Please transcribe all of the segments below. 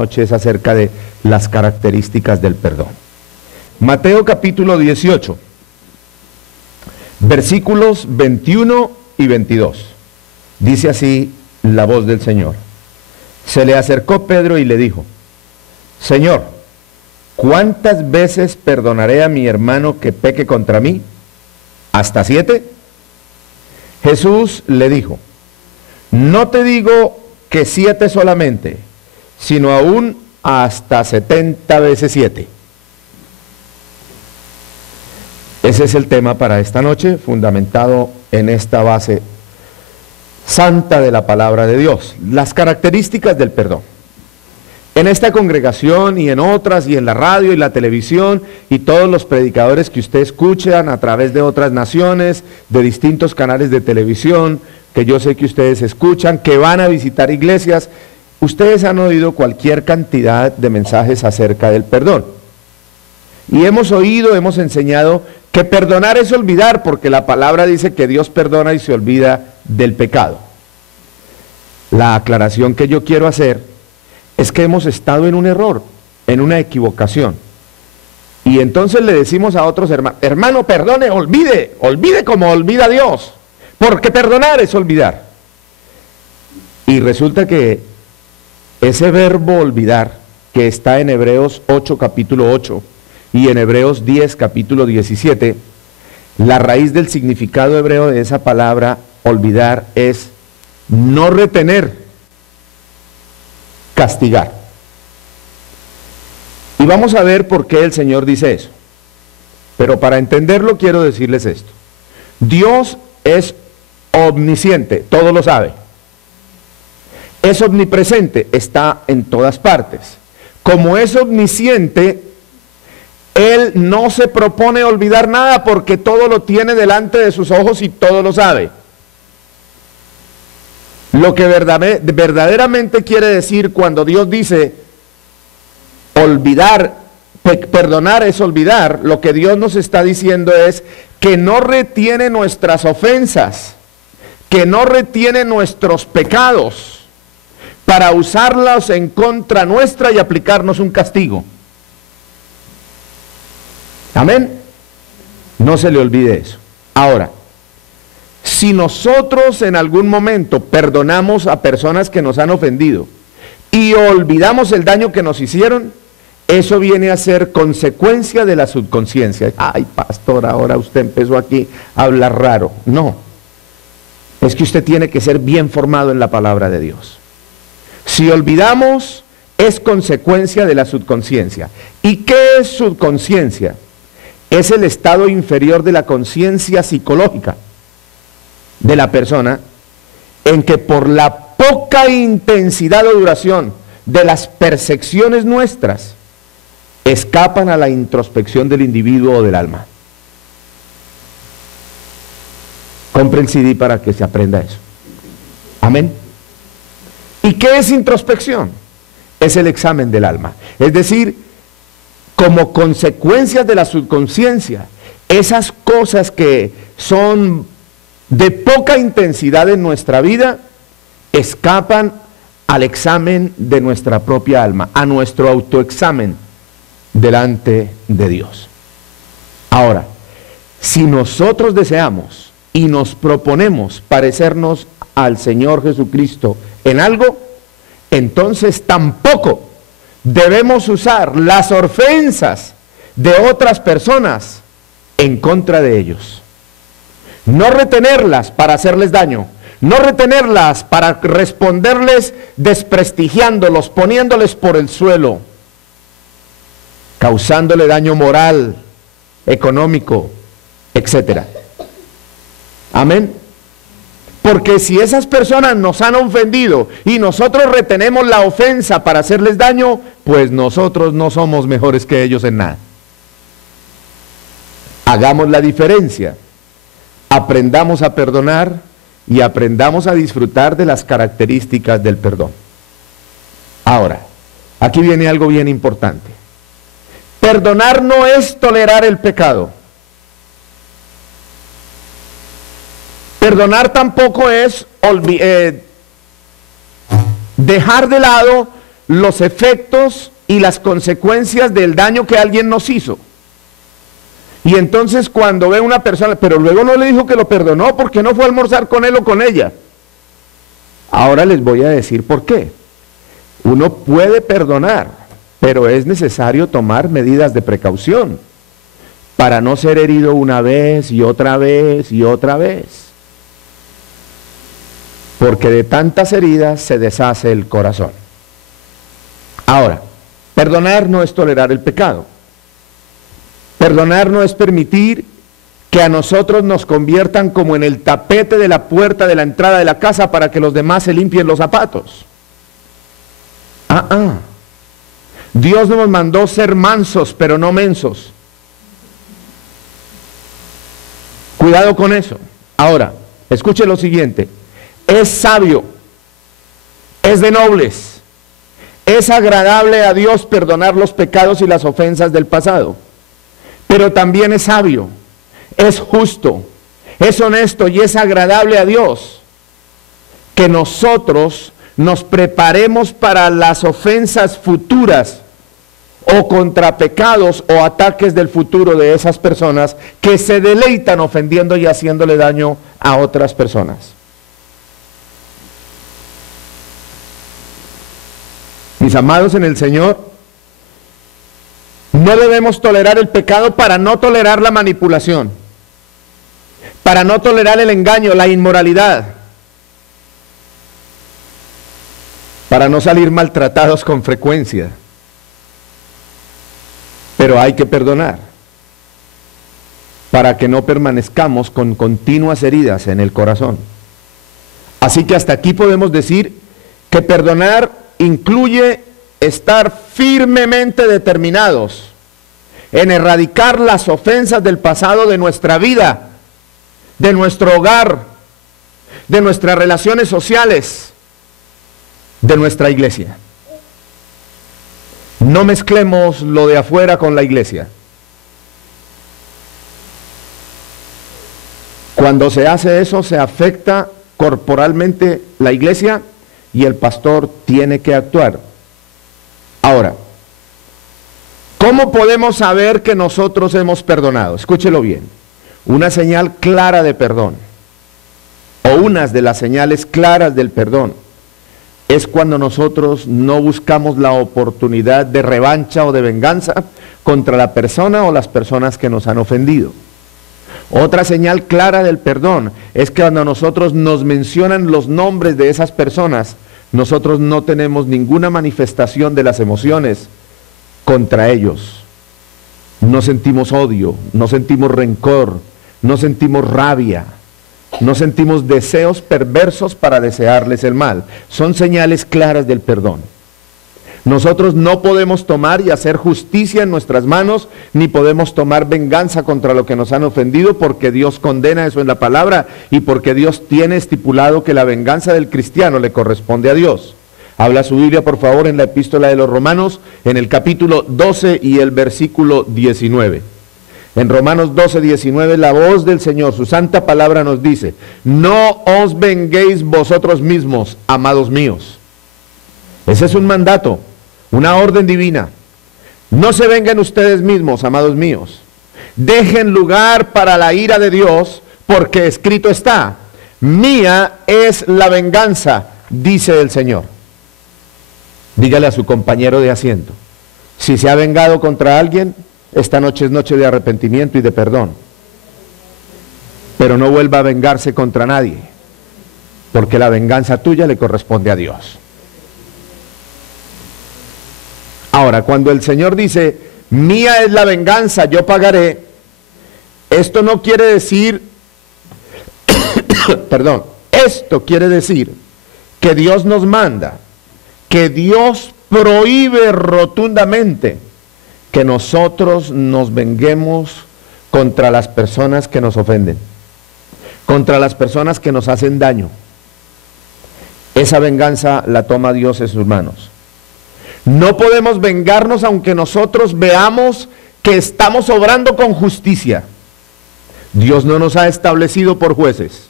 noche es acerca de las características del perdón. Mateo capítulo 18, versículos 21 y 22. Dice así la voz del Señor. Se le acercó Pedro y le dijo: Señor, ¿cuántas veces perdonaré a mi hermano que peque contra mí? ¿Hasta 7? Jesús le dijo: no te digo que 7 solamente, sino aún hasta 70 veces 7. Ese es el tema para esta noche, fundamentado en esta base santa de la palabra de Dios, las características del perdón. En esta congregación y en otras, y en la radio y la televisión, y todos los predicadores que usted escuchan a través de otras naciones, de distintos canales de televisión, que yo sé que ustedes escuchan, que van a visitar iglesias, ustedes han oído cualquier cantidad de mensajes acerca del perdón. Y hemos oído, hemos enseñado que perdonar es olvidar, porque la palabra dice que Dios perdona y se olvida del pecado. La aclaración que yo quiero hacer es que hemos estado en un error, en una equivocación. Y entonces le decimos a otros hermanos: hermano, perdone, olvide como olvida Dios, porque perdonar es olvidar. Y resulta que ese verbo olvidar, que está en Hebreos 8, capítulo 8, y en Hebreos 10, capítulo 17, la raíz del significado hebreo de esa palabra, olvidar, es no retener, castigar. Y vamos a ver por qué el Señor dice eso. Pero para entenderlo quiero decirles esto. Dios es omnisciente, todo lo sabe. Es omnipresente, está en todas partes. Como es omnisciente, Él no se propone olvidar nada, porque todo lo tiene delante de sus ojos y todo lo sabe. Lo que verdaderamente quiere decir cuando Dios dice olvidar, perdonar es olvidar, lo que Dios nos está diciendo es que no retiene nuestras ofensas, que no retiene nuestros pecados para usarlos en contra nuestra y aplicarnos un castigo. Amén. No se le olvide eso. Ahora, si nosotros en algún momento perdonamos a personas que nos han ofendido y olvidamos el daño que nos hicieron, eso viene a ser consecuencia de la subconsciencia. Ay, pastor, ahora usted empezó aquí a hablar raro. No, es que usted tiene que ser bien formado en la palabra de Dios. Si olvidamos, es consecuencia de la subconsciencia. ¿Y qué es subconsciencia? Es el estado inferior de la conciencia psicológica de la persona, en que por la poca intensidad o duración de las percepciones nuestras, escapan a la introspección del individuo o del alma. Compre el CD para que se aprenda eso. Amén. ¿Y qué es introspección? Es el examen del alma. Es decir, como consecuencias de la subconsciencia, esas cosas que son de poca intensidad en nuestra vida, escapan al examen de nuestra propia alma, a nuestro autoexamen delante de Dios. Ahora, si nosotros deseamos y nos proponemos parecernos al Señor Jesucristo en algo, entonces tampoco debemos usar las ofensas de otras personas en contra de ellos. No retenerlas para hacerles daño, no retenerlas para responderles desprestigiándolos, poniéndoles por el suelo, causándole daño moral, económico, etc. Amén. Porque si esas personas nos han ofendido y nosotros retenemos la ofensa para hacerles daño, pues nosotros no somos mejores que ellos en nada. Hagamos la diferencia. Aprendamos a perdonar y aprendamos a disfrutar de las características del perdón. Ahora, aquí viene algo bien importante. Perdonar no es tolerar el pecado. Perdonar tampoco es dejar de lado los efectos y las consecuencias del daño que alguien nos hizo. Y entonces cuando ve una persona, pero luego no le dijo que lo perdonó porque no fue a almorzar con él o con ella. Ahora les voy a decir por qué. Uno puede perdonar, pero es necesario tomar medidas de precaución para no ser herido una vez y otra vez y otra vez. Porque de tantas heridas se deshace el corazón. Ahora, perdonar no es tolerar el pecado. Perdonar no es permitir que a nosotros nos conviertan como en el tapete de la puerta de la entrada de la casa para que los demás se limpien los zapatos. Dios nos mandó ser mansos, pero no mensos. Cuidado con eso. Ahora, escuche lo siguiente. Es sabio, es de nobles, es agradable a Dios perdonar los pecados y las ofensas del pasado, pero también es sabio, es justo, es honesto y es agradable a Dios que nosotros nos preparemos para las ofensas futuras o contra pecados o ataques del futuro de esas personas que se deleitan ofendiendo y haciéndole daño a otras personas. Mis amados en el Señor, no debemos tolerar el pecado para no tolerar la manipulación, para no tolerar el engaño, la inmoralidad, para no salir maltratados con frecuencia. Pero hay que perdonar, para que no permanezcamos con continuas heridas en el corazón. Así que hasta aquí podemos decir que perdonar incluye estar firmemente determinados en erradicar las ofensas del pasado de nuestra vida, de nuestro hogar, de nuestras relaciones sociales, de nuestra iglesia. No mezclemos lo de afuera con la iglesia. Cuando se hace eso, se afecta corporalmente la iglesia y el pastor tiene que actuar. Ahora, ¿cómo podemos saber que nosotros hemos perdonado? Escúchelo bien. Una señal clara de perdón, o unas de las señales claras del perdón, es cuando nosotros no buscamos la oportunidad de revancha o de venganza contra la persona o las personas que nos han ofendido. Otra señal clara del perdón es que cuando nosotros nos mencionan los nombres de esas personas, nosotros no tenemos ninguna manifestación de las emociones contra ellos. No sentimos odio, no sentimos rencor, no sentimos rabia, no sentimos deseos perversos para desearles el mal. Son señales claras del perdón. Nosotros no podemos tomar y hacer justicia en nuestras manos, ni podemos tomar venganza contra lo que nos han ofendido, porque Dios condena eso en la palabra y porque Dios tiene estipulado que la venganza del cristiano le corresponde a Dios. Habla su Biblia, por favor, en la epístola de los Romanos, en el capítulo 12 y el versículo 19. En Romanos 12, 19, la voz del Señor, su santa palabra nos dice: no os venguéis vosotros mismos, amados míos. Ese es un mandato, una orden divina. No se vengan ustedes mismos, amados míos. Dejen lugar para la ira de Dios, porque escrito está: mía es la venganza, dice el Señor. Dígale a su compañero de asiento: si se ha vengado contra alguien, esta noche es noche de arrepentimiento y de perdón. Pero no vuelva a vengarse contra nadie, porque la venganza tuya le corresponde a Dios. Ahora, cuando el Señor dice: mía es la venganza, yo pagaré, esto no quiere decir, perdón, esto quiere decir que Dios nos manda, que Dios prohíbe rotundamente que nosotros nos venguemos contra las personas que nos ofenden, contra las personas que nos hacen daño. Esa venganza la toma Dios en sus manos. No podemos vengarnos aunque nosotros veamos que estamos obrando con justicia. Dios no nos ha establecido por jueces.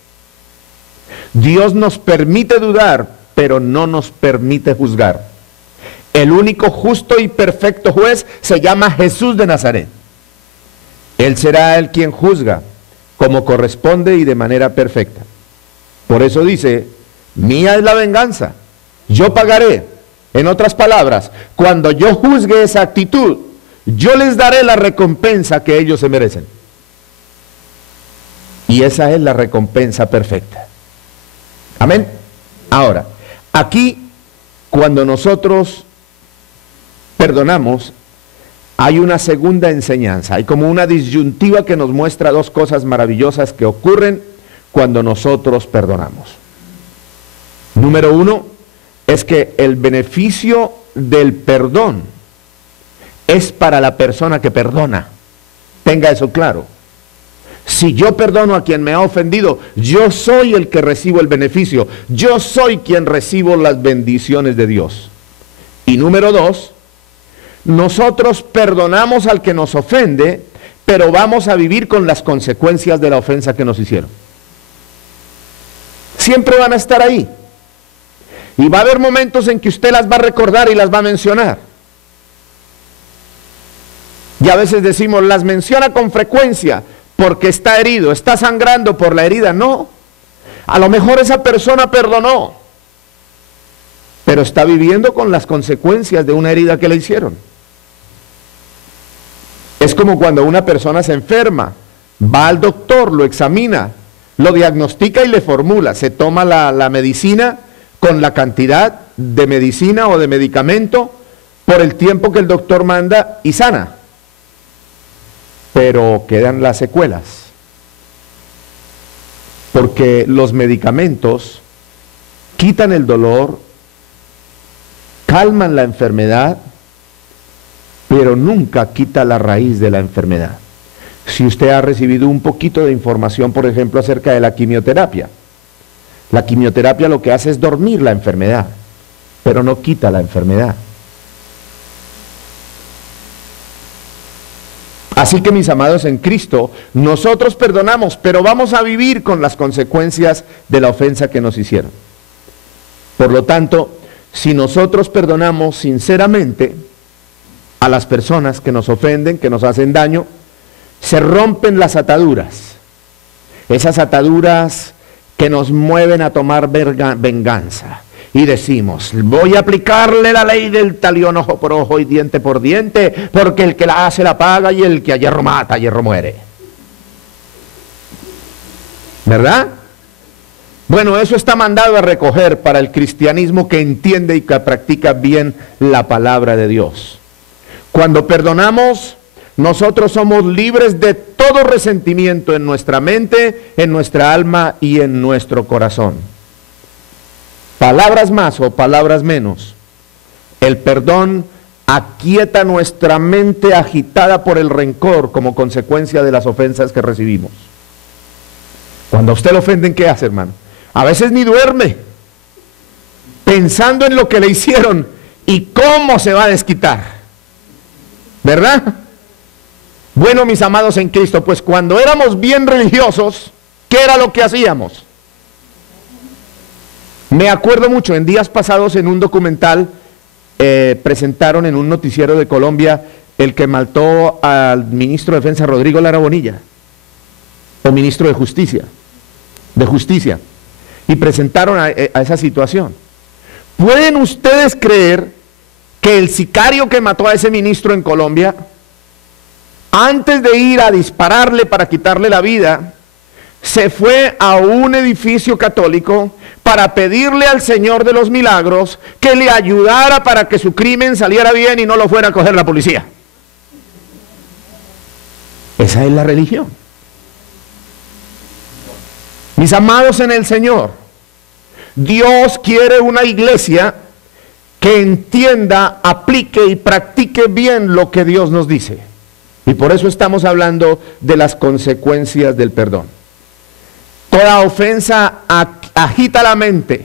Dios nos permite dudar, pero no nos permite juzgar. El único justo y perfecto juez se llama Jesús de Nazaret. Él será el quien juzga como corresponde y de manera perfecta. Por eso dice, mía es la venganza, yo pagaré. En otras palabras, cuando yo juzgue esa actitud, yo les daré la recompensa que ellos se merecen. Y esa es la recompensa perfecta. Amén. Ahora, aquí, cuando nosotros perdonamos, hay una segunda enseñanza, hay como una disyuntiva que nos muestra dos cosas maravillosas que ocurren cuando nosotros perdonamos. Número uno, es que el beneficio del perdón es para la persona que perdona. Tenga eso claro. Si yo perdono a quien me ha ofendido, yo soy el que recibo el beneficio. Yo soy quien recibo las bendiciones de Dios. Y número dos, nosotros perdonamos al que nos ofende, pero vamos a vivir con las consecuencias de la ofensa que nos hicieron. Siempre van a estar ahí. Y va a haber momentos en que usted las va a recordar y las va a mencionar. Y a veces decimos, las menciona con frecuencia porque está herido, está sangrando por la herida. No, a lo mejor esa persona perdonó, pero está viviendo con las consecuencias de una herida que le hicieron. Es como cuando una persona se enferma, va al doctor, lo examina, lo diagnostica y le formula, se toma la medicina con la cantidad de medicina o de medicamento por el tiempo que el doctor manda y sana. Pero quedan las secuelas, porque los medicamentos quitan el dolor, calman la enfermedad, pero nunca quita la raíz de la enfermedad. Si usted ha recibido un poquito de información, por ejemplo, acerca de la quimioterapia, la quimioterapia lo que hace es dormir la enfermedad, pero no quita la enfermedad. Así que, mis amados en Cristo, nosotros perdonamos, pero vamos a vivir con las consecuencias de la ofensa que nos hicieron. Por lo tanto, si nosotros perdonamos sinceramente a las personas que nos ofenden, que nos hacen daño, se rompen las ataduras. Esas ataduras que nos mueven a tomar venganza. Y decimos, voy a aplicarle la ley del talión ojo por ojo y diente por diente, porque el que la hace la paga y el que a hierro mata, a hierro muere. ¿Verdad? Bueno, eso está mandado a recoger para el cristianismo que entiende y que practica bien la palabra de Dios. Cuando perdonamos, nosotros somos libres de todo resentimiento en nuestra mente, en nuestra alma y en nuestro corazón. Palabras más o palabras menos, el perdón aquieta nuestra mente agitada por el rencor como consecuencia de las ofensas que recibimos. Cuando a usted lo ofenden, ¿qué hace, hermano? A veces ni duerme, pensando en lo que le hicieron y cómo se va a desquitar, ¿verdad? Bueno, mis amados en Cristo, pues cuando éramos bien religiosos, ¿qué era lo que hacíamos? Me acuerdo mucho, en días pasados en un documental presentaron en un noticiero de Colombia el que mató al ministro de Defensa Rodrigo Lara Bonilla, o ministro de Justicia, y presentaron a esa situación. ¿Pueden ustedes creer que el sicario que mató a ese ministro en Colombia, antes de ir a dispararle para quitarle la vida, se fue a un edificio católico para pedirle al Señor de los Milagros que le ayudara para que su crimen saliera bien y no lo fuera a coger la policía? Esa es la religión. Mis amados en el Señor, Dios quiere una iglesia que entienda, aplique y practique bien lo que Dios nos dice. Y por eso estamos hablando de las consecuencias del perdón. Toda ofensa agita la mente,